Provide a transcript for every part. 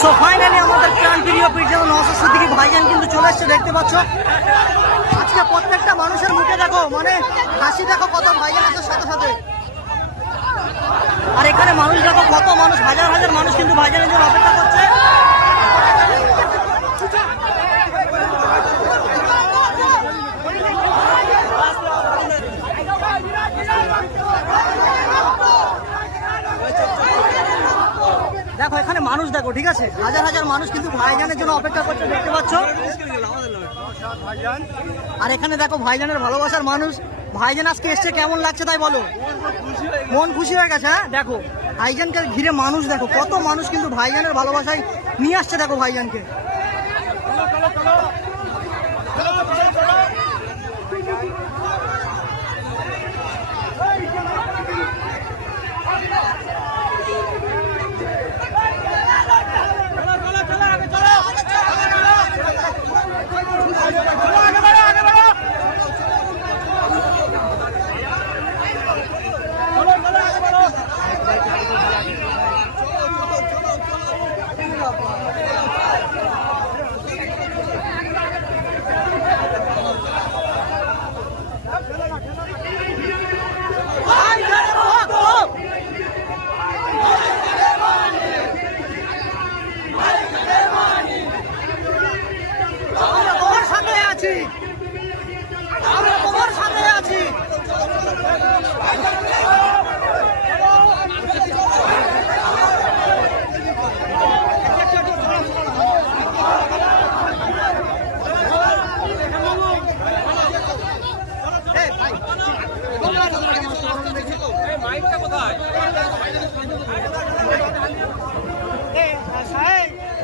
So finally আমাদের প্রাণপ্রিয় পীরজাদা নওশাদ সিদ্দিকী ভাইজান কিন্তু চলে এসছে, দেখতে পাচ্ছ। আজকে প্রত্যেকটা মানুষের মুখে দেখো, মানে হাসি দেখো কত ভাইজান আছে সাথে সাথে। আর এখানে মানুষ দেখো কত মানুষ, হাজার হাজার মানুষ কিন্তু ভাইজানের জন্য অপেক্ষা করছে। দেখো এখানে মানুষ দেখো, ঠিক আছে, হাজার হাজার মানুষ কিন্তু ভাইজানের জন্য অপেক্ষা করছে, দেখতে পাচ্ছ। আর এখানে দেখো ভাইজানের ভালোবাসার মানুষ। ভাইজান আজকে এসছে, কেমন লাগছে তাই বলো? মন খুশি হয়ে গেছে। হ্যাঁ দেখো ভাইজানকে ঘিরে মানুষ দেখো, কত মানুষ কিন্তু ভাইজানের ভালোবাসায় নিয়ে আসছে দেখো ভাইজানকে।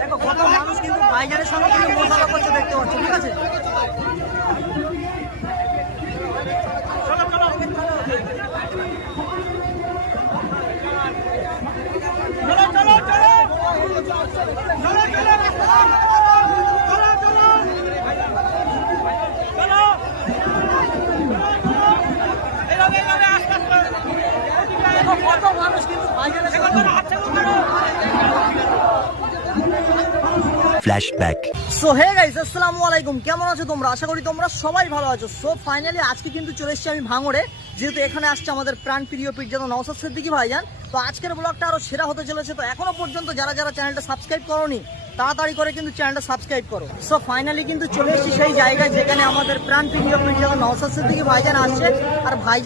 দেখো কত মানুষ কিন্তু ভাইজানের সঙ্গে কিন্তু মোকাবিলা করছে, দেখতে পাচ্ছ, ঠিক আছে। কত মানুষ কিন্তু ভাইজানের ফ্ল্যাশব্যাক। সো হে গাইস, আসসালামু আলাইকুম, কেমন আছো তোমরা? আশা করি তোমরা সবাই ভালো আছো। সো ফাইনালি আজকে কিন্তু চলে এসেছি আমি ভাঙড়ে, যেহেতু এখানে আসছে আমাদের প্রাণপ্রিয় পীরজাদা নওশাদ সিদ্দিকী ভাইজান। তো আজকের ব্লগটা আরো সেরা হতে চলেছে। তো এখনো পর্যন্ত যারা যারা চ্যানেলটা সাবস্ক্রাইব করোনি, তাড়াতাড়ি করে কিন্তু চ্যানেলটা সাবস্ক্রাইব করো। সো ফাইনালি কিন্তু চলে এসেছি সেই জায়গায় যেখানে আমাদের প্রাণপ্রিয় পীরজাদা নওশাদ সিদ্দিকী ভাইজান আসছে। আর ভাইজান